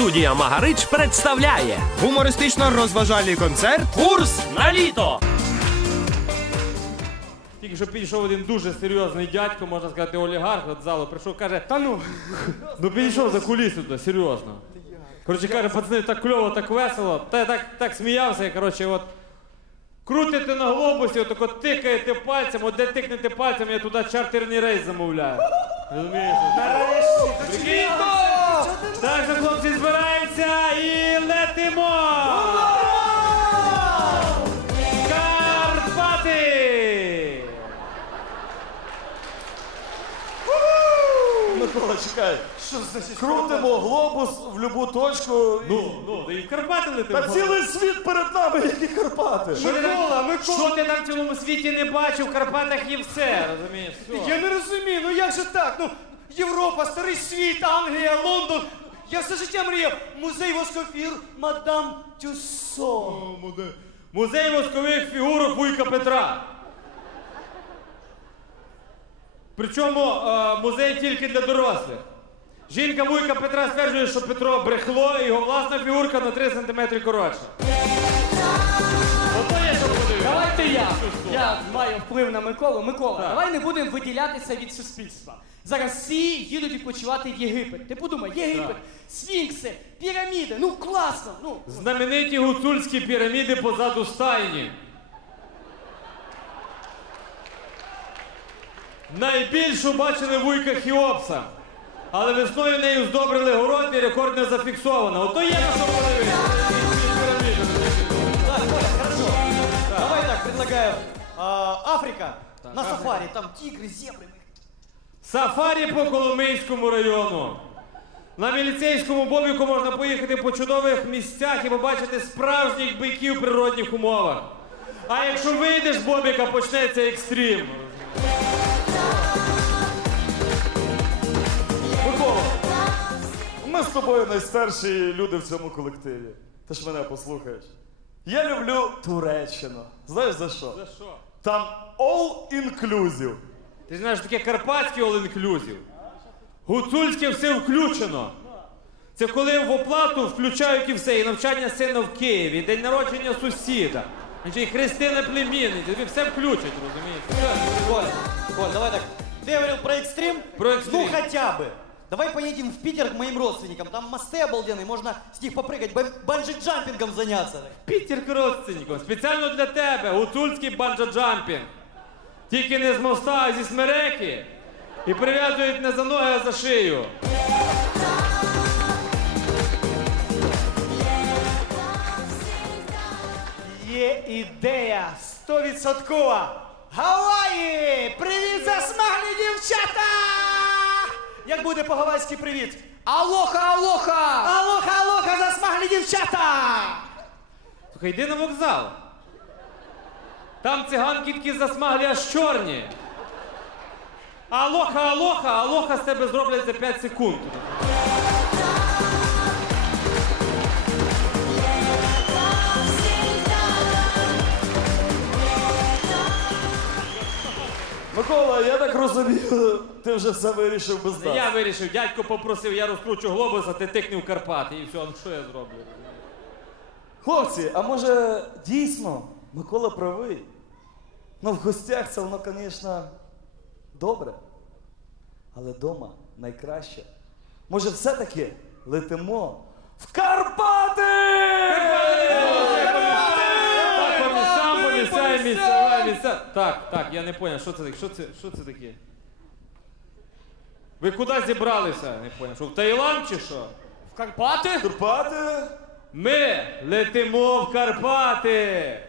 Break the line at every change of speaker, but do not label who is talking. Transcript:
Студія Магарич представляє
Гумористично-розважальний концерт.
курс на літо.
Тільки що підійшов один дуже серйозний дядько, можна сказати, олігарх от залу, прийшов, каже,
Та ну.
ну підійшов за куліси туди, серйозно. Коротше, каже, пацани, так кльово, так весело. Та я так, так сміявся, я, коротше, от. Крутите на глобусі, отако тикаєте пальцем, от де тикнете пальцем, я туди чартерний рейс замовляю. Розумієш? Нарешті! Так що, хлопці, збираємося і летимо! Карпати!
Микола, чекай. Крутимо глобус в любу точку.
Ну, ну, і в Карпати летимо.
Та цілий світ перед нами, які Карпати.
Що ти там- Що ти там в цілому світі не бачив, в Карпатах є все, розумієш? Все.
Я не розумію, ну як же так? Ну, Європа, старий світ, Англія, Лондон. Я все життя мріяв. Музей воскофір, мадам Тюссо.
Музей воскових фігурок Вуйка Петра. Причому е, музей тільки для дорослих. Жінка Вуйка Петра стверджує, що Петро брехло, і його власна фігурка на 3 см коротша. Ото є що.
Давайте я. Я маю вплив на Миколу. Микола,
Так.
давай не будемо виділятися від суспільства. Зараз всі їдуть відпочивати в Єгипет. Ти подумай, Єгипет, сфінкси, піраміди. Ну класно. Ну
Знамениті гуцульські піраміди позаду стайні. Найбільшу бачили вуйка Хіопса. Але весною нею здобрили город і рекорд не зафіксовано. Ото є на що подивитися.
Давай так, предлагаю. А, Африка. на сафари, там тигры, зебры.
Сафарі по Коломийському району. На міліцейському бобіку можна поїхати по чудових місцях і побачити справжніх биків в природних умовах. А якщо вийдеш з бобіка, почнеться екстрім.
Микола, ми з тобою найстарші люди в цьому колективі. Ти ж мене послухаєш. Я люблю Туреччину. Знаєш за що?
За що?
Там all inclusive.
Ти знаєш, таке карпатське all-inclusive. Гуцульське все включено. Це коли в оплату включають і все, і навчання сина в Києві, і день народження сусіда. Значить, і Христина племінниця, тобі все включать, розумієш?
Коль, Коль, давай так. Ты говорил про экстрим?
Про экстрим.
Ну хотя бы. Давай поедем в Питер к моим родственникам. Там мосты обалденные, можно с них попрыгать, бан- банджи-джампингом заняться.
Пітер родственником, спеціально для тебе, гуцульський банджа-джампінг. Тільки не з моста, а зі смереки. І прив'язують не за ноги, а за шию.
Є ідея стовідсоткова. Гаваї! Як буде по-гавайськи привіт?
Алоха, алоха!
Алоха, алоха, засмаглі дівчата!
Слухай, йди на вокзал. Там циганки такі засмаглі аж чорні. Алоха, алоха, алоха з тебе зроблять за 5 секунд.
Микола, я так розумію, ти вже все вирішив без нас.
Я вирішив, дядько попросив, я розкручу глобус, а ти тикни в Карпати. І все, ну що я зроблю?
Хлопці, а може дійсно Микола правий? Ну, в гостях це воно, звісно, добре. Але вдома найкраще. Може, все-таки летимо в Карпати!
Так, помі- сам поміщай місця, місця. Так, так, я не зрозумів, що це таке? Що це, що це таке? Ви куди зібралися? Не зрозумів. Що в Таїланд чи що?
В Карпати?
Карпати?
Ми летимо в Карпати!